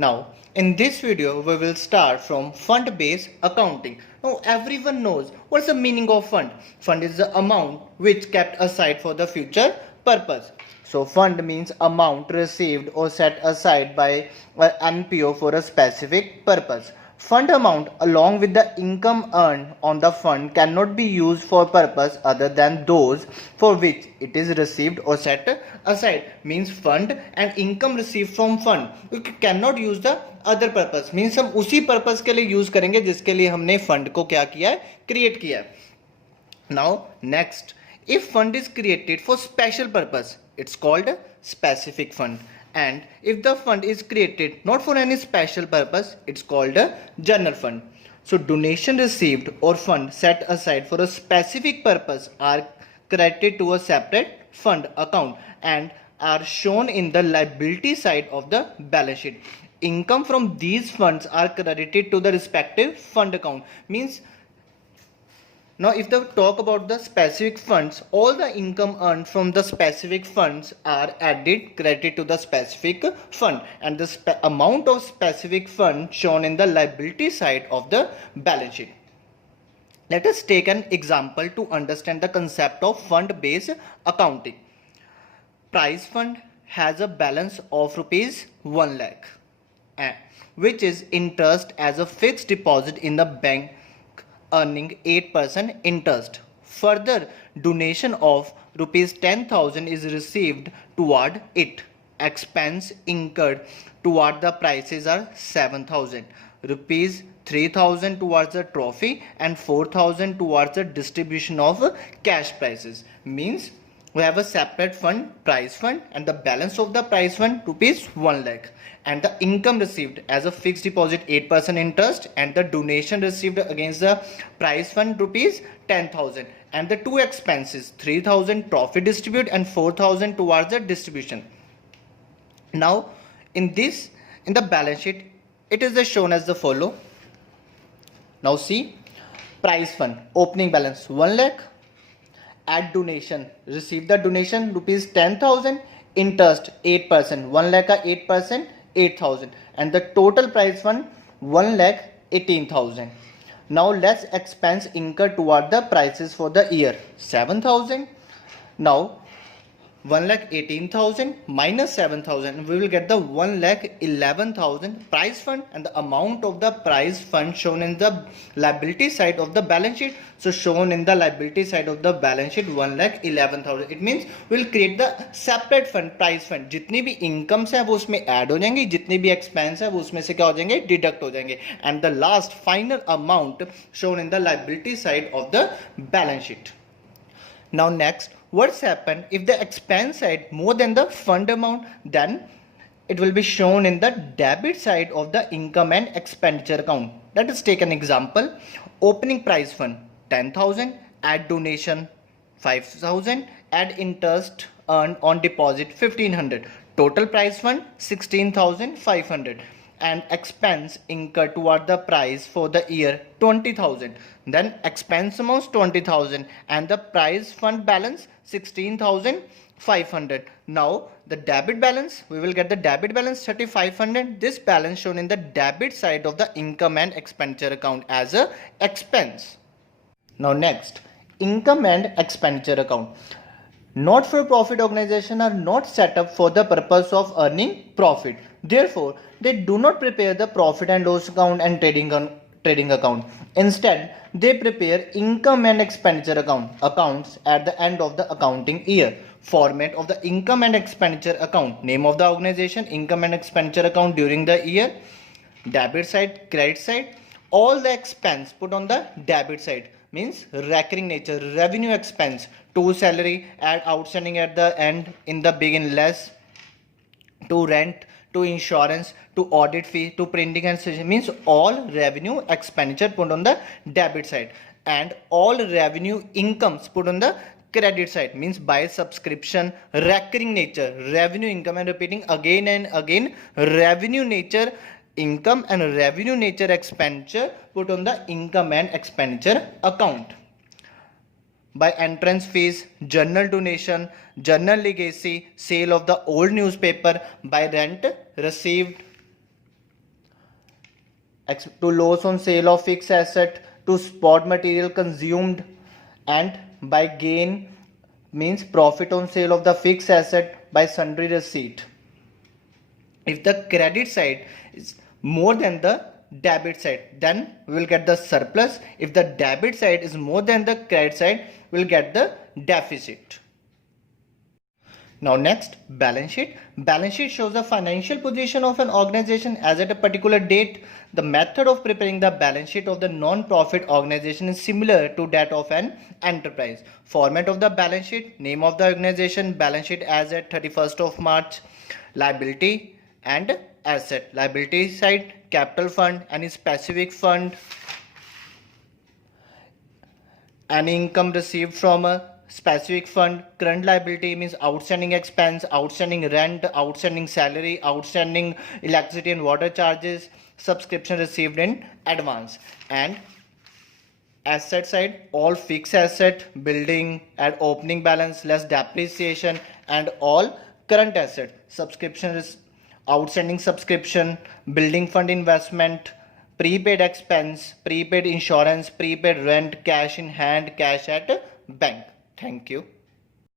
Now, in this video, we will start from fund-based accounting. Now, everyone knows what's the meaning of fund. Fund is the amount which kept aside for the future purpose. So, fund means amount received or set aside by NPO for a specific purpose. Fund amount along with the income earned on the fund cannot be used for purpose other than those for which it is received or set aside. Means fund and income received from fund you cannot use the other purpose. Means हम उसी purpose के लिए use करेंगे जिसके लिए हमने fund को क्या किया है, create किया है. Now next, if fund is created for special purpose, it's called specific fund. And if the fund is created not for any special purpose, it's called a general fund. So donation received or fund set aside for a specific purpose are credited to a separate fund account and are shown in the liability side of the balance sheet. Income from these funds are credited to the respective fund account. Means now if they talk about the specific funds, all the income earned from the specific funds are added credited to the specific fund, and the amount of specific fund shown in the liability side of the balance sheet. Let us take an example to understand the concept of fund-based accounting. Prize fund has a balance of rupees 1 lakh, which is interest as a fixed deposit in the bank, earning 8% interest. Further, donation of rupees 10,000 is received toward it. Expense incurred toward the prices are 7,000. Rupees 3,000 towards the trophy and 4,000 towards the distribution of cash prizes. Means we have a separate fund, prize fund, and the balance of the prize fund rupees 1 lakh, and the income received as a fixed deposit 8% interest, and the donation received against the prize fund rupees 10,000, and the two expenses 3,000 trophy distribute and 4,000 towards the distribution. Now in the balance sheet it is shown as the follow. Now see, prize fund opening balance 1 lakh, add donation, receive the donation rupees 10,000, interest 8%, 1 lakh 8%, 8,000, and the total prize fund 1 lakh 18,000. Now let's expense incurred toward the prices for the year 7,000. Now 1 lakh 18,000 minus 7,000, we will get the 1 lakh 11,000 prize fund, and the amount of the prize fund shown in the liability side of the balance sheet. So shown in the liability side of the balance sheet 1 lakh 11,000. It means we will create the separate fund, prize fund. जितनी भी incomes है वो उसमें add हो जाएंगी, जितनी भी expense है वो उसमें से क्या हो जाएंगे, deduct हो जाएंगे, and the last final amount shown in the liability side of the balance sheet. Now next, what's happened if the expense side more than the fund amount? Then it will be shown in the debit side of the income and expenditure account. Let us take an example. Opening prize fund 10,000, add donation 5,000, add interest earned on deposit 1,500, total prize fund 16,500, and expense incurred toward the prize for the year 20,000. Then expense amounts 20,000 and the prize fund balance 16,500. Now the debit balance, we will get the debit balance 3,500. This balance shown in the debit side of the income and expenditure account as a expense. Now next, income and expenditure account. Not-for-profit organizations are not set up for the purpose of earning profit. Therefore, they do not prepare the profit and loss account and trading account. Instead, they prepare income and expenditure accounts at the end of the accounting year. Format of the income and expenditure account. Name of the organization, income and expenditure account during the year. Debit side, credit side. All the expense put on the debit side. Means recurring nature, revenue expense, to salary, add outstanding at the end, in the begin less, to rent, to insurance, to audit fee, to printing and such. Means all revenue expenditure put on the debit side, and all revenue incomes put on the credit side. Means by subscription, recurring nature, revenue income, and repeating again and again, revenue nature income and revenue nature expenditure put on the income and expenditure account. By entrance fees, journal donation, journal legacy, sale of the old newspaper, by rent received to loss on sale of fixed asset, to spot material consumed, and by gain means profit on sale of the fixed asset by sundry receipt. If the credit side is more than the debit side, then we will get the surplus. If the debit side is more than the credit side, we will get the deficit. Now next, balance sheet. Balance sheet shows the financial position of an organization as at a particular date. The method of preparing the balance sheet of the non-profit organization is similar to that of an enterprise. Format of the balance sheet: name of the organization, balance sheet as at 31st of March, liability and asset. Liability side, capital fund, any specific fund, any income received from a specific fund. Current liability means outstanding expense, outstanding rent, outstanding salary, outstanding electricity and water charges, subscription received in advance. And asset side, all fixed asset, building at opening balance less depreciation, and all current asset, subscription is outstanding subscription, building fund investment, prepaid expense, prepaid insurance, prepaid rent, cash in hand, cash at bank. Thank you.